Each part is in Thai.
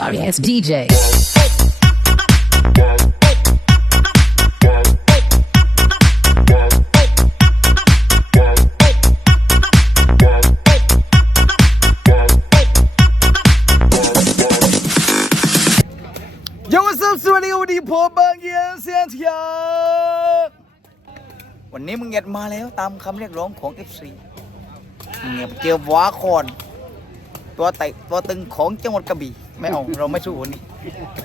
Sorry ass DJ. Yo what's up สวัสดีวันนี้ผมบางเยียนเซียนเทียวันนี้มึงเหยียดมาแล้วตามคำเรียกร้องของ FC มึงเหยียดเจอววาคอนตัวไต่ตัวตึงของจังหวัดกระบี่ไม่เอาเราไม่สู้วันนี้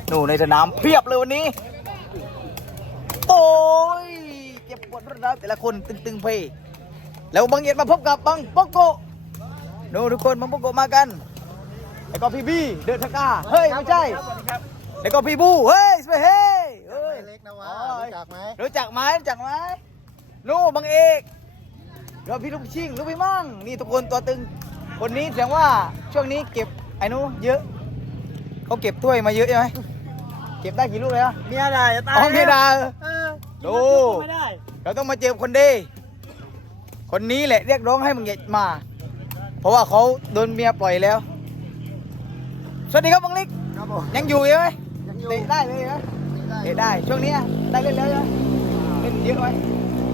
หนูในสนามเพียบเลยวันนี้โอ้ยเจ็บปวดระดับแต่ละคนตึงๆเพยแล้วบางเหยียดมาพบกับบังโปโกดูทุกคนบังโปโกมากันแล้วก็พี่บี้เดินทากาเฮ้ยไม่ใช่ แล้วก็พี่บูเฮ้ยสเปเฮ้ยเฮ้ย เล็กนะวะรู้จักไหมรู้จักไหมรู้จักไหมนู่บังเอกเราพี่ลูกชิงลูกพี่มั่งนี่ทุกคนตัวตึง คนนี้แสดงว่าช่วงนี้เก็บไอ้นู้เยอะ เขาเก็บถ้วยมาเยอะใช่ไหมเก็บได้กี่ลูกเลยอะเมียได้จะตายอ๋อไม่ได้เออดูไม่ได้เราต้องมาเจอคนดี คนนี้แหละเรียกร้องให้มึงอย่ามา เพราะว่าเขาโดนเมียปล่อยแล้ว สวัสดีครับบังลิก ครับผมยังอยู่ใช่ไหมยังอยู่ เตะได้เลยนะได้เตะได้ช่วงนี้อะได้เล่นแล้วใช่ไหมเล่นเยอะไหม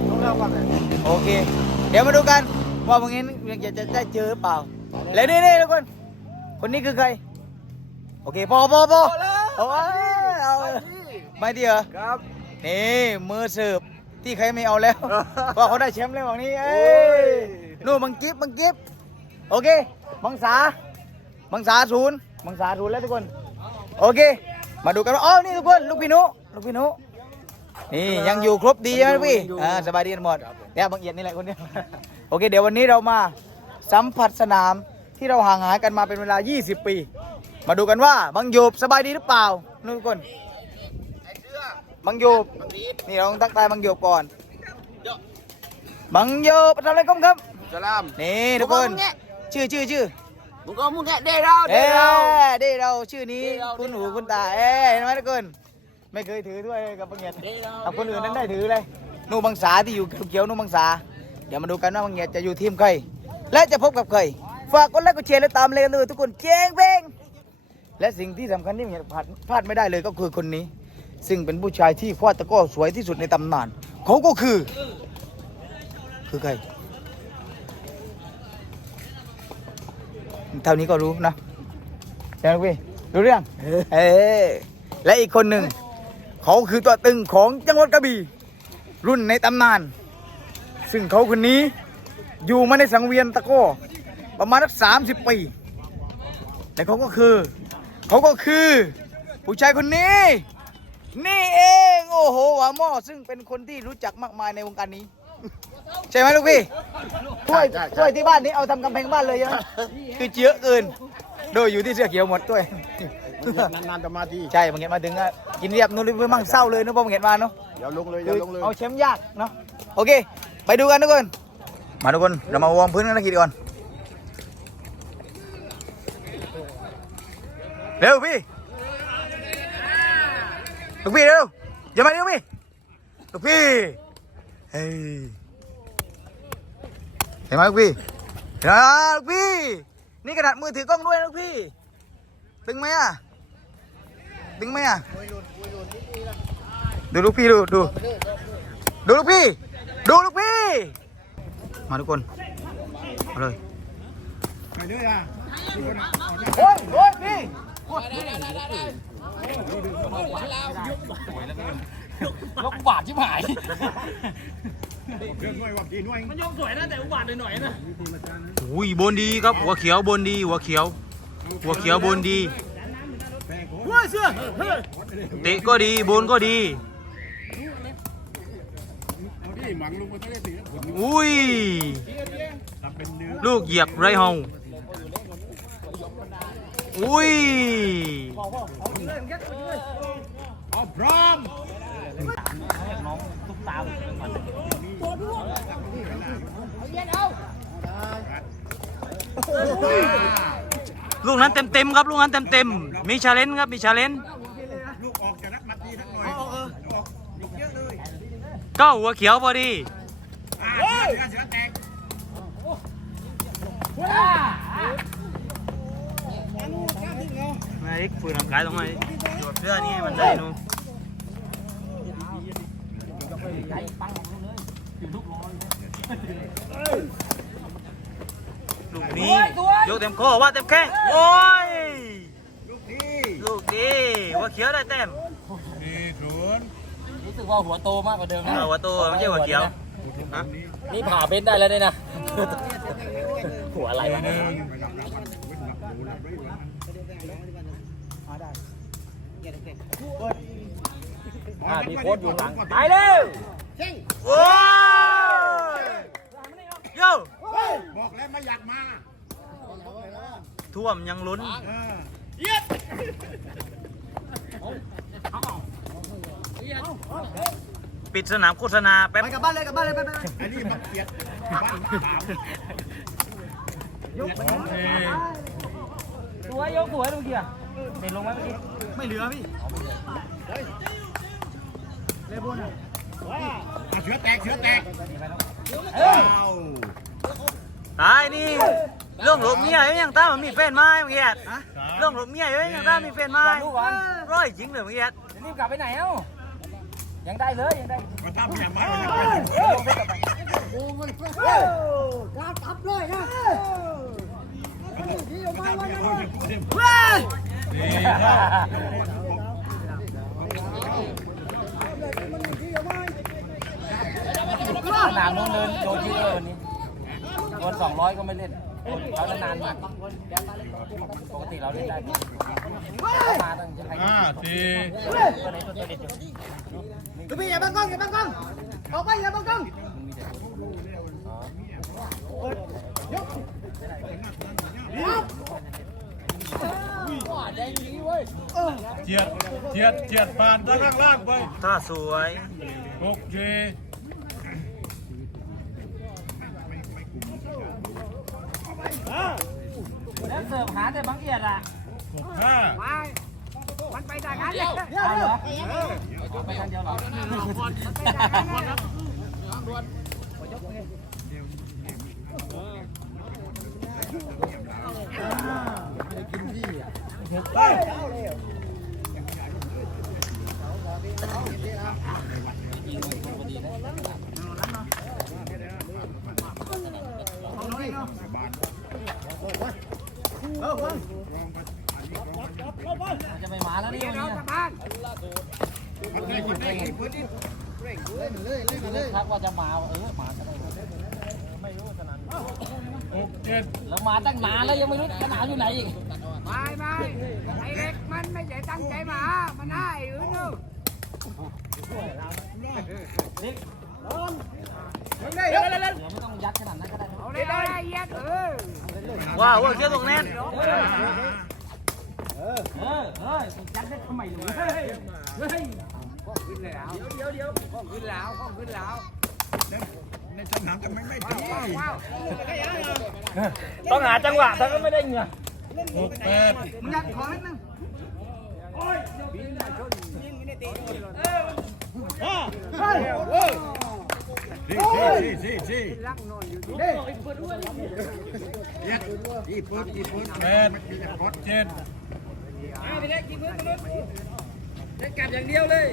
ต้องเล่าก่อนเลยโอเค เดี๋ยวมาดูกันว่าวันนี้จะจะได้เจอหรือเปล่า และนี่นี่ทุกคน คนนี้คือใคร โอเคพอพอพอเอาเอาเอาไม่ดีเหรอครับนี่มือสืบที่ใครไม่เอาแล้วเพราะเขาได้แชมป์แล้ววันนี้เอ้ยนู่นบังกิฟบังกิฟโอเคบังสาบังสาศูนย์บังสาศูนย์แล้วทุกคน โอเค มาดูกันว่าอ๋อนี่ทุกคนลูกพี่นุลูกพี่นุนี่ยังอยู่ครบดีใช่ไหมพี่อ่าสบายดีกันหมดเดี๋ยวบางเอียดนี่แหละคนเนี้ยโอเค เดี๋ยววันนี้เรามาสัมผัสสนามที่เราห่างหายกันมาเป็นเวลา 20 ปี มาดูกันว่าบางโยบสบายดีหรือเปล่านู่นทุกคนบางโยบนี่เราต้องทักทายบางโยบก่อนบางโยบทำอะไรก้มครับสลามนี่ทุกคนชื่อชื่อชื่อ มึงก็มึงแกเด้เราเอ้เด้เราได้เราชื่อนี้เด้เรา คุณหูคุณตาเอ้เห็นไหมทุกคนไม่เคยถือด้วยกับบางเงียดเด้เราเอาคนอื่นนั้นได้ถือเลยนู่นบางสาที่อยู่เขียวๆนู่นบางสาเดี๋ยวมาดูกันว่าบางเงียดจะอยู่ทีมใครและจะพบกับใครฝากกดไลค์กดแชร์และตามเลยกันเลยทุกคนเจ๊งเบ้งและสิ่งที่สำคัญที่บางเงียดพลาดพลาดไม่ได้เลยก็คือคนนี้ ซึ่งเป็นผู้ชายที่ควาดตะกร้อสวยที่สุดในตำนานเขาก็คือ คือใคร เท่านี้ก็รู้นะใช่ไหมพี่รู้เรื่องเออและอีกคนหนึ่งเขาคือตัวตึงของจังหวัดกระบี่รุ่นในตำนาน ซึ่งเขาคนนี้อยู่มาในสังเวียนตะโก้ประมาณสักสามสิบปีและเขาก็คือเขาก็คือ ผู้ชายคนนี้ นี่เอง โอ้โหหวาหม้อซึ่งเป็นคนที่รู้จักมากมายในวงการนี้ ใช่ไหมลูกพี่ถ้วยถ้วยที่บ้านนี้เอาทำกำแพงบ้านเลยใช่ไหมคือเยอะเกิน โดยอยู่ที่เสื้อเขียวหมดด้วยนานๆจะมาทีใช่บางเห็นมาถึงอะกินเรียบนู่นเลยมั่งเศร้าเลยนู้นบางเห็นมาเนาะเดี๋ยวลงเลยคืเดี๋ยวลงเลยเอาแชมป์ยากเนาะโอเค ไปดูกันทุกคนมาทุกคนเรามาวอร์มพื้นกันนะคิดก่อนเร็วพี่ลูกพี่เร็วอย่ามาเร็วพี่ลูกพี่เฮ้ยเห็นไหมลูกพี่เห็นไหมลูกพี่ นี่กระดาษมือถือกล้องด้วยนะลูกพี่ตึงไหมอะตึงไหมอะ ดูลูกพี่ดูดู ดูลูกพี่ ดูลูกพี่ มาทุกคน มาเลยไปด้วยอะโอ้ยโอ้ยพี่ลกบาดชิบหาย เรื่องหน่วยว่ากี่หน่วยมันยกสวยนะแต่อุบาทหน่อยๆนะอุ้ยบนดีครับหัวเขียวบนดีหัวเขียว หัวเขียวบนดีว้าเสื้อเฮ้ยเตะก็ดีบนก็ดีเอาดิหมังลงมาจะได้ตีอุ้ยทำเป็นเนื้อลูกเหยียบไรเฮาอุ้ยเอาพร้อม ลูกนั้นเต็มเต็มๆครับลูกนั้นเต็มเต็มๆมีชาเลนจ์ครับมีชาเลนจ์ลูกออกจะนักมาทีทั้งหน่อยออกยกเยอะเลยก็หัวเขียวพอดีอ่าเสือแตกนายฝืนร่างกายตรงไหนตรวจเสื้อนี่มันได้นู ลูกนี้ยกเต็มข้อว่าเต็มแข้งโอ้ยลูกที่ลูกดีหัวเขียวได้เต็มสี่ศูนย์รู้สึกว่าหัวโตมากกว่าเดิมเออหัวโตไม่ใช่หัวเขียวฮะนี่ผ่าเบนได้แล้วเนี่ยนะหัวอะไรวะหนึ่งอ่ามีโค้ดอยู่หลังไปเร็ว โอ้ยโย่ บอกแล้วไม่อยากมา ท่วมยังลุ้นเออปิดสนามโฆษณาแป๊บไปกลับบ้านเลยกลับบ้านเลยไปไปไปอันนี้มาเกลียดบ้านมาถามยกไปโอเคสวยยกสวยเมื่อกี้อะเห็นลงไหมเมื่อกี้ไม่เหลือพี่เลบนอะอะเสือแตกเสือแตกเอาตายนี่ เรื่องหลบเมียเอ้ยยังตามมันมีแฟนไม้เมื่อกี้อะเรื่องหลบเมียเอ้ยยังตามมีแฟนไม้ลูกก่อนร้อยจริงเลยเมื่อกี้อะจะรีบกลับไปไหนเอ้ายังได้เลยยังได้มาตามเมียมาเลยนะสนามนู้นเดินโดนยืดเลยวันนี้โดนสองร้อยก็ไม่เล่นโดน เขาจะนานมากปกติเราเล่นได้มาตั้งจะใครห้าสี่ตัวไหนตัวเด็ดอยู่ตัวพี่อย่าบังกล้องอย่าบังกล้องออกไปอย่าบังกล้องเจียดเจียดเจียดผ่านด้านล่างๆไปท่าสวยโอเค แล้ว เสิร์ฟหาแต่บางเอียดอะหกห้าไปเหรอไปกันเดียวเหรอเออฟัง จะไปหมาแล้วนี่วันนี้ทักว่าจะมาเออมาจะได้ไม่รู้สนามหกเจ็ดแล้วมาตั้งนานแล้วยังไม่รู้สนามอยู่ไหนอีกไม่ไม่ไอ้เล็กมันไม่ใช่ตั้งใจมามันให้อื่นนึงเดี๋ยวไม่ต้อยัดขนาดนั้ นก็ได้เอาเลยได้เย็ดเออว้าวหัวเขียวตรงแน่นเออเออยัดได้ทำไมหนูเฮ้ยเฮ้ยขึ้นแล้วเดี๋ยวเดี๋ยวข้องขึ้นแล้วข้องขึ้นแล้วในสนามทำไมไม่ตีว้าวต้องหาจังหวะถ้าก็ไม่ได้เหงื่อหกแปดมึงอยากขอนิดนึงสี่สี่สี่สี่รักนอนอยู่เจ็ดอีเปิดอีเปิด แปดเจ็ดไปได้กินเพื่อนมนุษย์ได้กัดอย่างเดียวเลย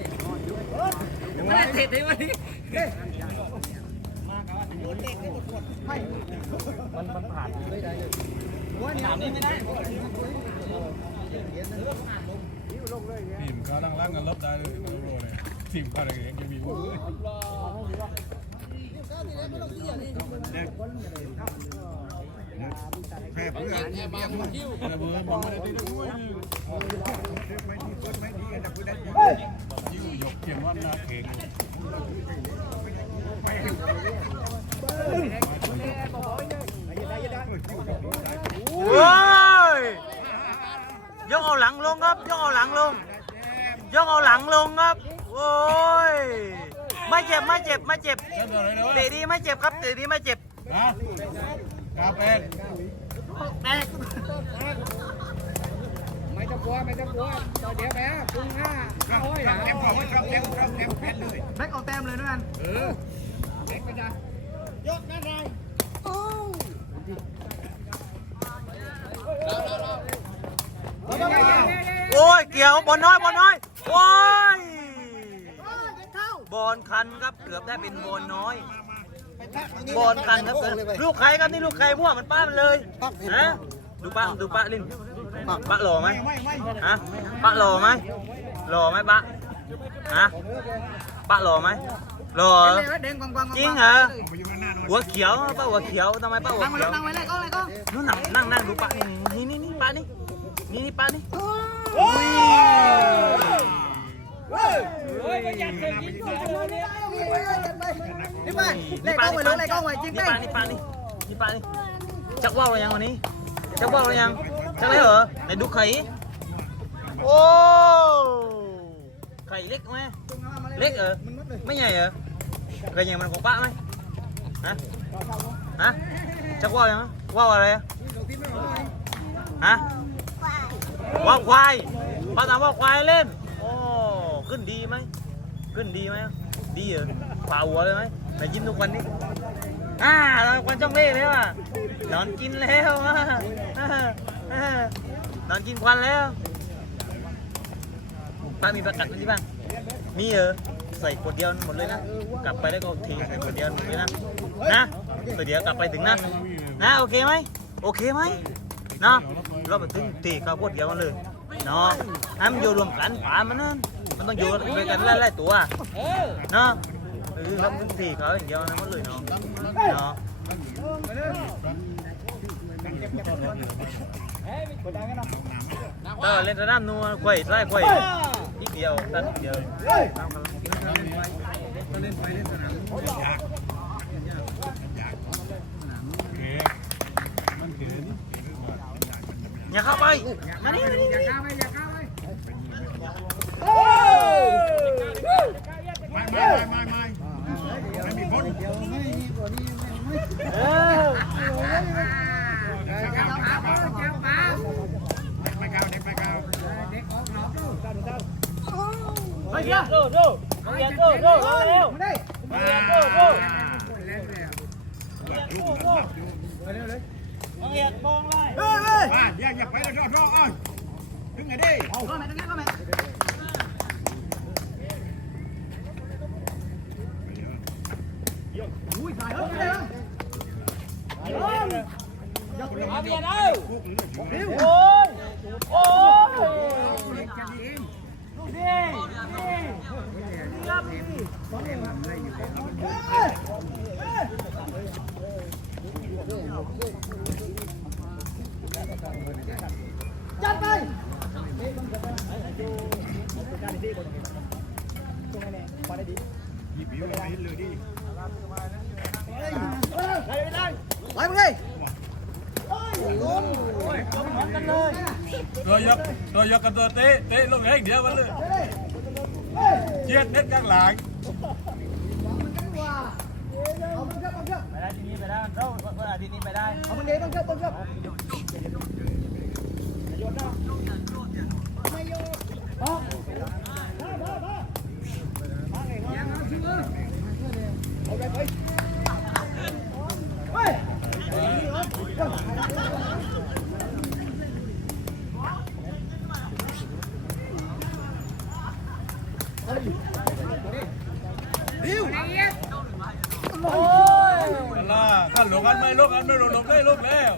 ไม่ได้เตะเลยวันนี้มันมันผ่านไม่ได้สนามนี้ไม่ได้ทีมเขานั่งล่างกันลบได้เลยทีมเขาอะไรยังมีมือแค่าคิวแต่เงี้ยม่ดีเปิดไม่ดีแต่พูดได้ยิ่งยกเขียนว่าหน้าเข่งโอ้ยยกเอาหลังลงครับย เอาหลังลงยกเอาหลังลงครับโอ้ย ไม่เจ็บไม่เจ็บไม่เจ็บเล่นตัวอะไรเนาะเตะดีไม่เจ็บครับเตะดีไม่เจ็บฮะกาเป็นแตกไม่ต้องกลัวไม่ต้องกลัวตัวเดียวไปฮะคุณห้าห้าร้อยเหรอเต็มของไว้ครับเต็มครับเต็มแผ่นเลยแม็กเอาแต้มเลยด้วยกันเออเล็กไปจ้ะโอ้ยเกี่ยวบอลน้อยบอลน้อยโอ้ ยบอลคันครับเกือบได้เป็นบอลน้อยบอลคันครับลูกใครครับนี่ลูกใครพวกมันป้ามันเลยฮะดูป้าดูป้าลินป้าหล่อไหมฮะป้าหล่อไหมหล่อไหมป้าฮะป้าหล่อไหมหล่อเด้งกวางๆจริงเหรอมาอยู่ข้างหน้าหน่อยหัวเขียวป้าหัวเขียวทำไมป้าหัวนั่งไว้เขียวนั่งไว้เลยก็เลยก็นู่นนั่งนั่งนั่งดูป้านี่นี่นี่ป้านี่นี่นี่ป้านี่ นี่ไปเลยกล้องไว้เลยเลยกล้องไว้จริงนี่เป้ป้านี่ป้านี่นี่ป้านี่จักว่าวยังวันนี้จักว่าวยังจักเลยเหรอไหนดูไข่โอ้ไข่เล็กไหมเล็กเหรอไม่ใหญ่เหรอไข่ใหญ่มันของป้าไหมฮะฮะจักว่าวยังว่าวอะไรอะฮะว่าวควายป้าถามว่าควายเล่นโอ้ขึ้นดีไหมขึ้นดีไหมดีเหรอเปล่าหัวเลยไหม ไหนยิ้มทุกวันนี้อ่าเราควันจ้องเล่แล้วอะนอนกินแล้วอะนอนกินควันแล้วป้ามีประกันไหมที่บ้านมีเหรอใส่ขวดเดียวหมดเลยนะ กลับไปแล้วก็ทิ้งใส่ขวดเดียวหมดเลยนะนะตัวเดียวกลับไปถึงนะนะโอเคไหมโอเคไหมนะเราไปถึงตีข้าวขวดเดียวกันเลยเนาะให้มันอยู่รวมกันป่ามันนั่นมันต้องอยู่ด้วยกันไล่ๆตัวเนาะ เออเราถึงตีเขาอย่างเดียวนะหมดเลยเนาะเนาะ เออเล่นระดับนัวควยไล่ควยเดียวตัดอีกเดียวอย่าเข้าไปมานี่มานี่มานี่ข้าไปอย่าข้าไปไม่ไม่ไม่ไม่ไม่ไม่มีคนเออเจ้าขาเจ้าขาเด็กไม่ก้าเด็กไม่ก้าวเด็กออกหนอกลูกเฮ้ยดโดมึงอย่าโดโดเร็วมาโดโดเล่นแล้วมึงอย่ามองเลยเฮ้ยเฮ้ยมาอย่าอย่าไปแล้วรอรอเอ้ยถึงไงดิก็แม่ตรงนี้ก็แม่อุ้ยสายเฮ้ยไม่ได้แล้ว เอาเบียร์เอาโอ้ยโอ้ยไปมึงเลย ตัวยกตัวยกกับตัวเตะเตะลงให้เดียวกันเลยเชียดเด็ดกลางหลังไปได้ทีนี้ไปได้เราเมื่ออาทิตย์นี้ไปได้เอามึงเลยต้องเชื่อต้องเชื่อล่ะขันหลงกันไม่ ลงกันไม่ลงลงได้ลงแล้ว